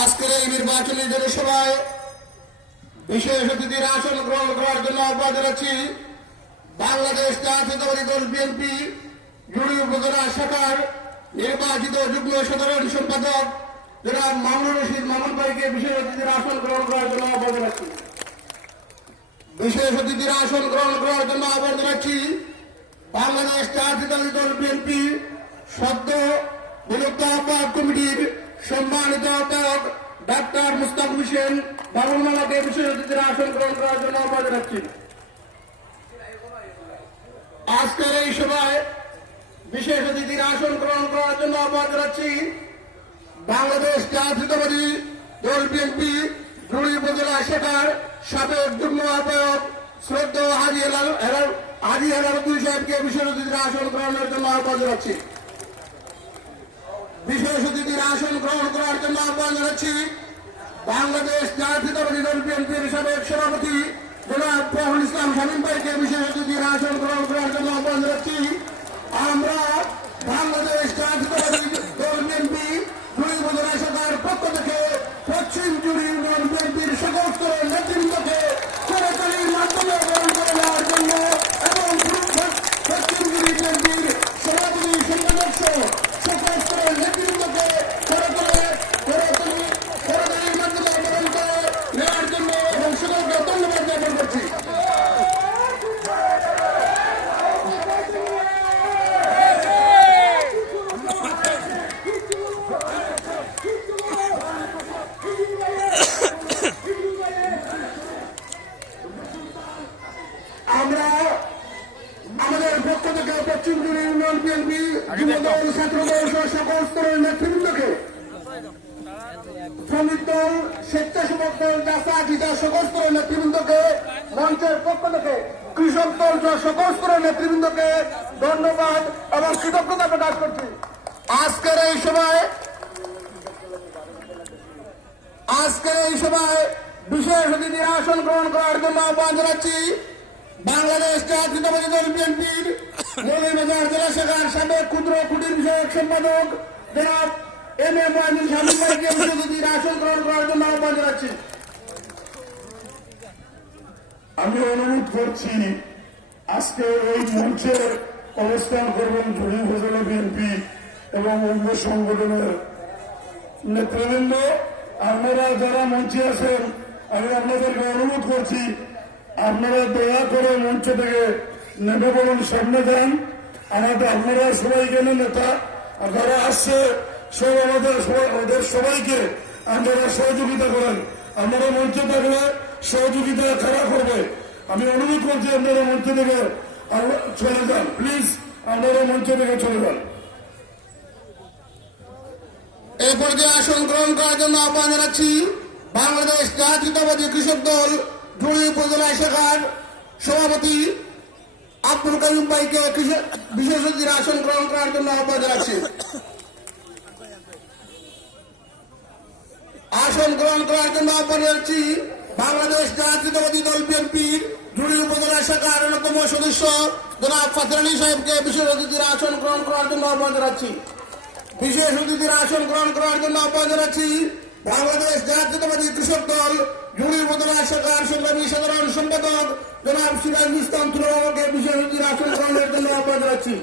আজকের এই নির্বাচনী জনসভায় বিশেষ অতিথির আসন গ্রহণ করার জন্য আহ্বান জানাচ্ছি বাংলাদেশ জাতীয়তাবাদী দল বিএনপি জুড়ি উপজেলা শাখার নির্বাচিত যুগ্ম সাধারণ সম্পাদক জনাব মামুনুর রশিদ মামুন ভাইকে বিশেষ অতিথির আসন গ্রহণ করার জন্য আহ্বান জানাচ্ছি। বিশেষ অতিথির আসন গ্রহণ করার জন্য আহ্বান জানাচ্ছি বাংলাদেশ জাতীয়তাবাদী দল বিএনপি সদ্য বিলুপ্ত আহ্বায়ক কমিটির সম্মানিত আহ্বায়ক ডাক্তার মুস্তাফিজ হোসেন বাবুল মামাকে বিশেষ অতিথির আসন গ্রহণ করার জন্য আহ্বান জানাচ্ছি। আজকের এই সভায় বিশেষ অতিথির আসন গ্রহণ করার জন্য আহ্বান জানাচ্ছি বাংলাদেশ জাতীয়তাবাদী দল বিএনপি জুড়ি উপজেলা শাখার সাবেক যুগ্ম আহ্বায়ক শ্রদ্ধা হাজি হেলালুদ্দিন সাহেবকে বিশেষ অতিথির আসন গ্রহণের জন্য আহ্বান জানাচ্ছি। বিশেষ অতিথির আসন গ্রহণ করার জন্য আহ্বান জানাচ্ছি বাংলাদেশ জাতীয়তাবাদী দল বিএনপির সাবেক সভাপতি জনাব ফখরুল ইসলাম শামীম ভাইকে বিশেষ অতিথির আসন গ্রহণ করার জন্য আহ্বান জানাচ্ছি। আমরা বাংলাদেশ জাতীয়তাবাদী দল বিএনপি জুড়ি উপজেলা শাখার পক্ষ থেকে পশ্চিম জুড়ি ইউনিয়ন বিএনপির সকল স্তরের নেতৃবৃন্দকে করতালির মাধ্যমে গ্রহণ করে নেওয়ার জন্য এবং পশ্চিম জুড়ি বিএনপির সভাপতি সম্পাদক সহ সকল স্তরের নেতৃবৃন্দকে করতালির মাধ্যমে গ্রহণ করে নেওয়ার জন্য এবং সকলকে ধন্যবাদ জ্ঞাপন করছি। আমরা আমাদের পক্ষ থেকে পশ্চিম জুড়ি ইউনিয়ন বিএনপি যুবদল ছাত্রদল সহ সকল স্তরের নেতৃবৃন্দকে শ্রমিক দল স্বেচ্ছাসেবক দল জাসা সকল স্তরের নেতৃবৃন্দকে মঞ্চের পক্ষ থেকে কৃষক দল সহ সকল স্তরের নেতৃবৃন্দকে ধন্যবাদ এবং কৃতজ্ঞতা প্রকাশ করছি। আজকের এই সভায় বিশেষ অতিথির আসন গ্রহণ করার জন্য আহ্বান জানাচ্ছি বাংলাদেশ জাতীয়তাবাদী দল বিএনপির মৌলভীবাজার জেলা শাখার সাবেক ক্ষুদ্র কুটির বিষয়ক সম্পাদক জনাব এম এ মহিনুল শামীম ভাইকে বিশেষ অতিথির আসন গ্রহণ করার জন্য আহ্বান জানাচ্ছি। আমি অনুরোধ করছি আজকে এই মঞ্চে অবস্থান করবেন জুড়ি উপজেলা বিএনপি এবং অঙ্গ সংগঠনের নেতৃবৃন্দ। আপনারা যারা মঞ্চে আছেন আমি আপনাদেরকে অনুরোধ করছি আপনারা দয়া করে মঞ্চ থেকে নেমে পড়ুন, সামনে যান। আপনারা সবাই কেন নেতা আর যারা আসছে সব ওদের সবাইকে আপনারা সহযোগিতা করেন। আপনারা মঞ্চে থাকলে সহযোগিতা কারা করবে? আমি অনুরোধ করছি আপনারা মঞ্চ থেকে চলে যান, প্লিজ আপনারা মঞ্চ থেকে চলে যান। এই পর্যায়ে আসন গ্রহণ করার জন্য আহ্বান জানাচ্ছি বাংলাদেশ জাতীয়তাবাদী কৃষক দল জুড়ি উপজেলা শাখার সভাপতি আব্দুল কাইম ভাইকে বিশেষ অতিথির আসন গ্রহণ করার জন্য আহ্বান জানাচ্ছি। আসন গ্রহণ করার জন্য আহ্বান জানাচ্ছি বাংলাদেশ জাতীয়তাবাদী দল বিএনপির জুড়ি উপজেলা শাখার অন্যতম সদস্য জনাব ফাতের আলী সাহেবকে বিশেষ অতিথির আসন গ্রহণ করার জন্য আহ্বান জানাচ্ছি। বিশেষ অতিথির আসন গ্রহণ করার জন্য আহ্বান জানাচ্ছি বাংলাদেশ জাতীয়তাবাদী কৃষক দল জুড়ি উপজেলা শাখার সংগ্রামী সাধারণ সম্পাদক জনাব সিরাজুল ইসলাম তুলবাবুকে বিশেষ অতিথির আসন গ্রহণের জন্য আহ্বান জানাচ্ছি।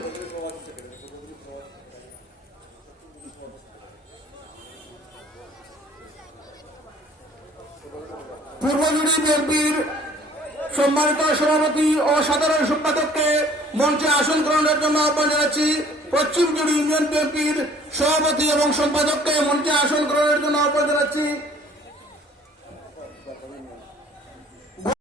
পূর্ব জুড়ি বিএনপির সম্মানিত সভাপতি ও সাধারণ সম্পাদককে মঞ্চে আসন গ্রহণের জন্য আহ্বান জানাচ্ছি। পশ্চিম জুড়ি ইউনিয়ন বিএনপির সভাপতি এবং সম্পাদককে মঞ্চে আসন গ্রহণের জন্য আহ্বান জানাচ্ছি।